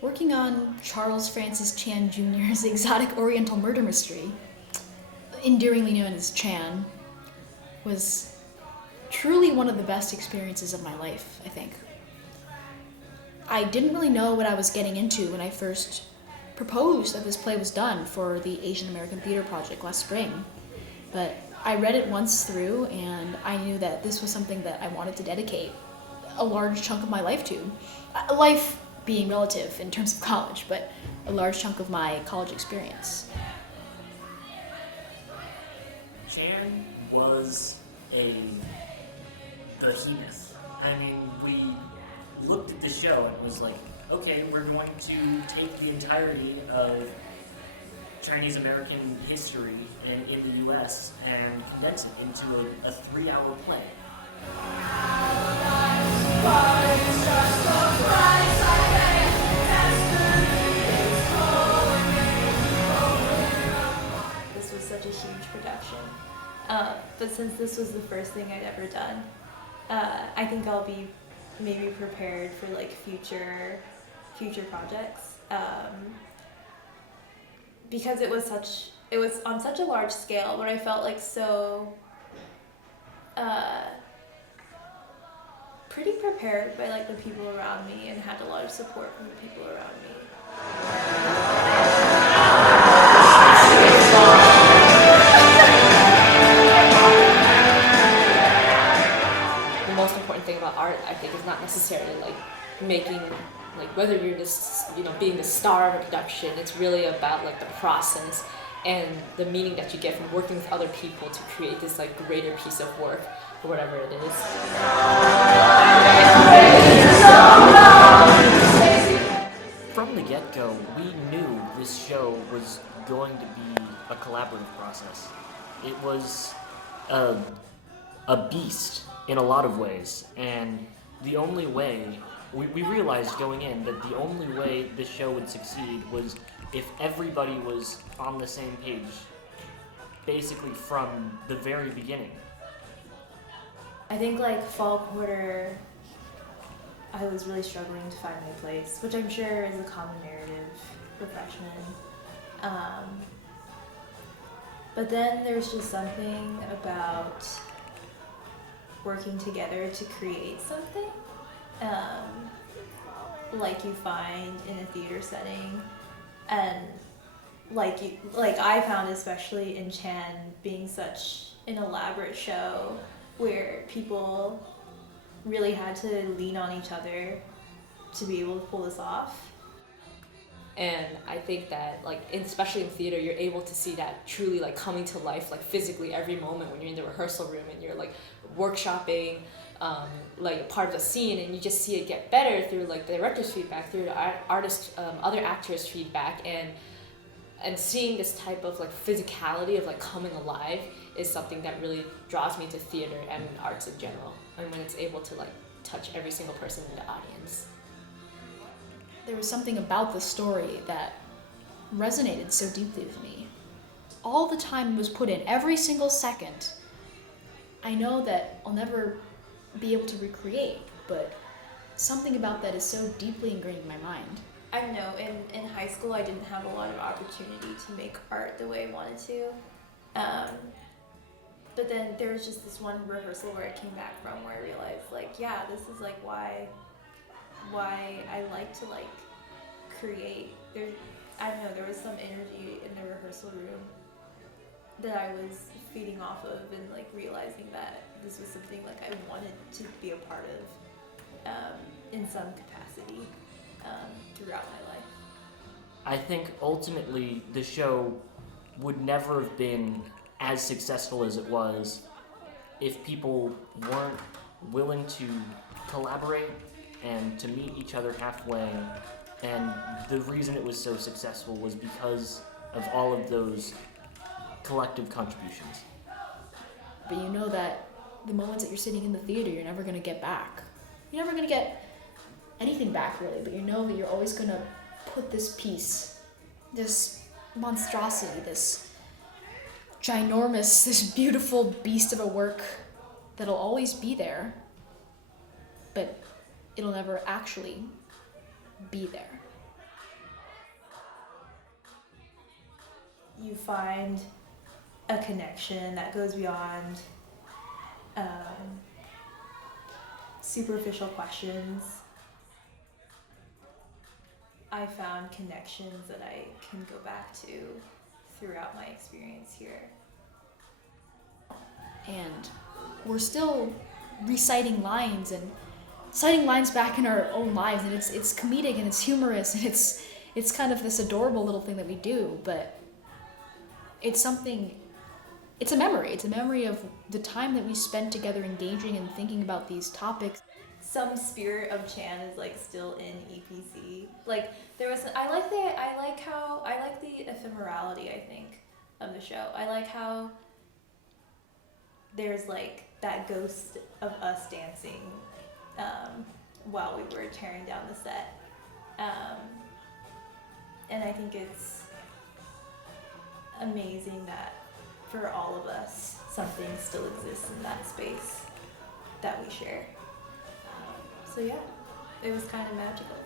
Working on Charles Francis Chan Jr.'s exotic Oriental murder mystery, endearingly known as Chan, was truly one of the best experiences of my life, I think. I didn't really know what I was getting into when I first proposed that this play was done for the Asian American Theater Project last spring, but I read it once through and I knew that this was something that I wanted to dedicate a large chunk of my life to. Life being relative in terms of college, but a large chunk of my college experience. Chan was a behemoth. I mean, we looked at the show and was like, okay, we're going to take the entirety of Chinese American history in the US and condense it into a 3-hour play. This was such a huge production. But since this was the first thing I'd ever done, I think I'll be maybe prepared for like future projects. Because it was on such a large scale, but I felt like so pretty prepared by like the people around me and had a lot of support from the people around me. The most important thing about art, I think, is not necessarily like making, like whether you're just, being the star of a production. It's really about like the process and the meaning that you get from working with other people to create this like greater piece of work or whatever it is. From the get-go, we knew this show was going to be a collaborative process. It was a beast in a lot of ways, and the only way, we realized going in that the only way this show would succeed was if everybody was on the same page, basically from the very beginning. I think like fall quarter, I was really struggling to find my place, which I'm sure is a common narrative for freshmen. But then there's just something about working together to create something, like you find in a theater setting, and like I found, especially in Chan, being such an elaborate show where people really had to lean on each other to be able to pull this off. And I think that, like, especially in theater, you're able to see that truly, like, coming to life, like, physically every moment when you're in the rehearsal room and you're, like, workshopping, like, a part of the scene, and you just see it get better through, like, the director's feedback, through the other actors' feedback, and seeing this type of, like, physicality of, like, coming alive is something that really draws me to theater and arts in general, and when it's able to, like, touch every single person in the audience. There was something about the story that resonated so deeply with me. All the time was put in, every single second. I know that I'll never be able to recreate, but something about that is so deeply ingrained in my mind. I don't know, in high school I didn't have a lot of opportunity to make art the way I wanted to. But then there was just this one rehearsal where I came back from where I realized, like, yeah, this is like why I like to like create. I don't know, there was some energy in the rehearsal room that I was feeding off of, and like realizing that this was something like I wanted to be a part of in some capacity throughout my life. I think ultimately the show would never have been as successful as it was if people weren't willing to collaborate and to meet each other halfway. And the reason it was so successful was because of all of those collective contributions. But you know that the moments that you're sitting in the theater, you're never going to get back. You're never going to get anything back, really, but you know that you're always going to put this piece, this monstrosity, this ginormous, this beautiful beast of a work that'll always be there, but it'll never actually be there. you find a connection that goes beyond superficial questions. I found connections that I can go back to throughout my experience here. And we're still reciting lines and citing lines back in our own lives, and it's comedic and it's humorous and it's kind of this adorable little thing that we do, but it's something, it's a memory. It's a memory of the time that we spent together engaging and thinking about these topics. Some spirit of Chan is like still in EPC. Like there was, I like the ephemerality, I think, of the show. I like how there's like that ghost of us dancing while we were tearing down the set. And I think it's amazing that for all of us, something still exists in that space that we share. So yeah, it was kind of magical.